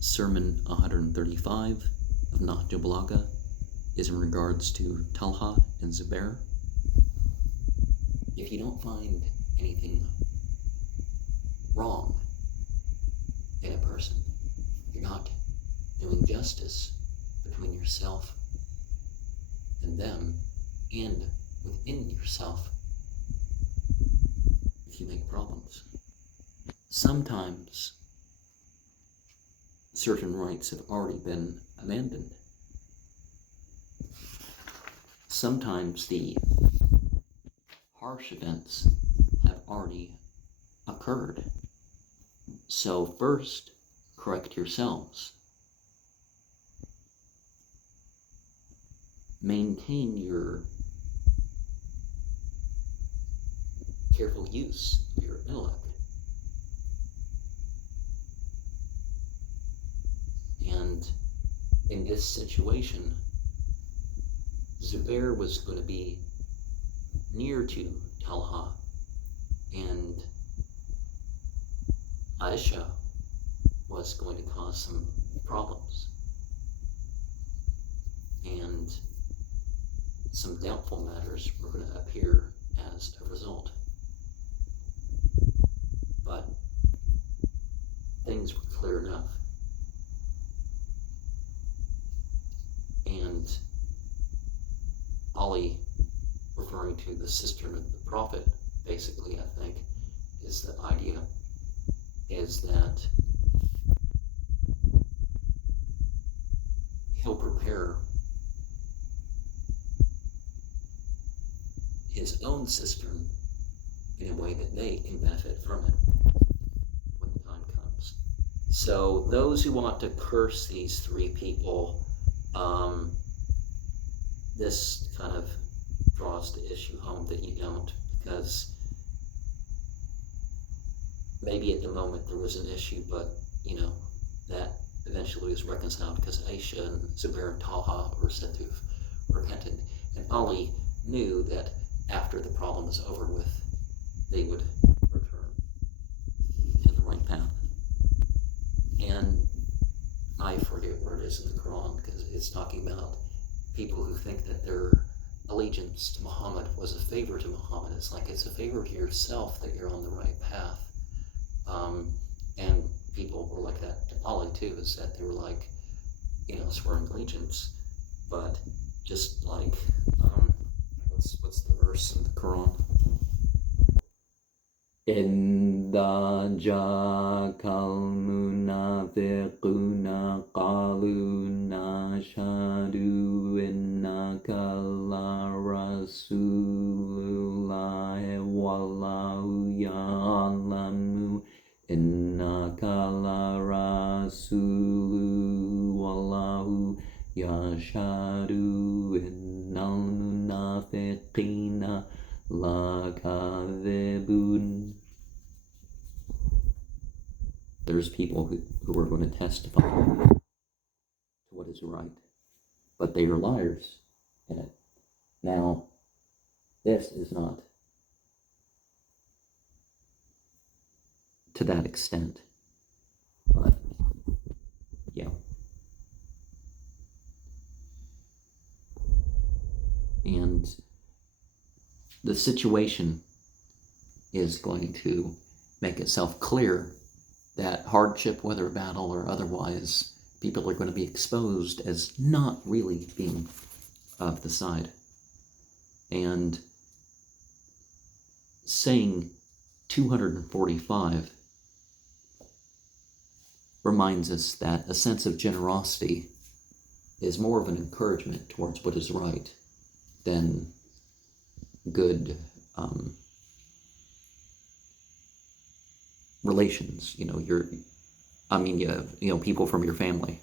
Sermon 135 of Nahjul Balagah is in regards to Talha and Zubair. If you don't find anything wrong in a person, you're not doing justice between yourself and them and within yourself if you make problems. Sometimes certain rights have already been abandoned. Sometimes the harsh events have already occurred. So first, correct yourselves. Maintain your careful use of your intellect. And in this situation, Zubair was going to be near to Talha, and Aisha was going to cause some problems. And some doubtful matters were going to appear as a result. But things were clear enough. And Ali, referring to the cistern of the prophet, basically, I think, is the idea, is that he'll prepare his own cistern in a way that they can benefit from it when the time comes. So those who want to curse these three people, this kind of draws the issue home that you don't, because maybe at the moment there was an issue, but that eventually was reconciled because Aisha and Zubair and Talha were said to have repented, and Ali knew that after the problem was over with, they would return to the right path. And I forget where it is in the Quran, because it's talking about people who think that their allegiance to Muhammad was a favor to Muhammad. It's like it's a favor to yourself that you're on the right path. And people were like that to Ali too, is that they were like, swearing allegiance, but just like, what's the verse in the Quran? إِذَا جَاءَكَ الْمُنَافِقُونَ قَالُوا نَشْهَدُ إِنَّكَ لَرَسُولُ اللَّهِ وَاللَّهُ يَعْلَمُ إِنَّكَ لَرَسُولُهُ وَاللَّهُ يَشْهَدُ إِنَّ الْمُنَافِقِينَ لَكَاذِبُونَ. There's people who are going to testify to what is right, but they are liars in it. Now, this is not to that extent, but yeah. And the situation is going to make itself clear that hardship, whether battle or otherwise, people are going to be exposed as not really being of the side. And saying 245 reminds us that a sense of generosity is more of an encouragement towards what is right than good relations. You have people from your family.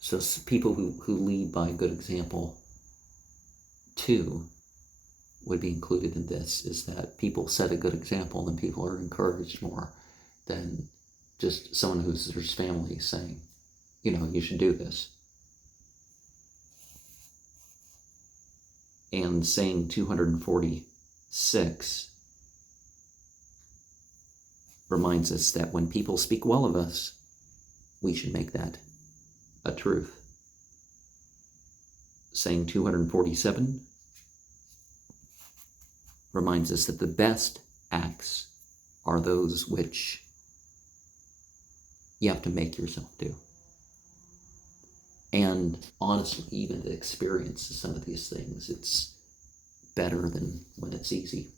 So people who lead by a good example too would be included in this, is that people set a good example and people are encouraged more than just someone who's their family saying, you should do this. And saying 246 reminds us that when people speak well of us, we should make that a truth. Saying 247 reminds us that the best acts are those which you have to make yourself do. And honestly, even to experience some of these things, it's better than when it's easy.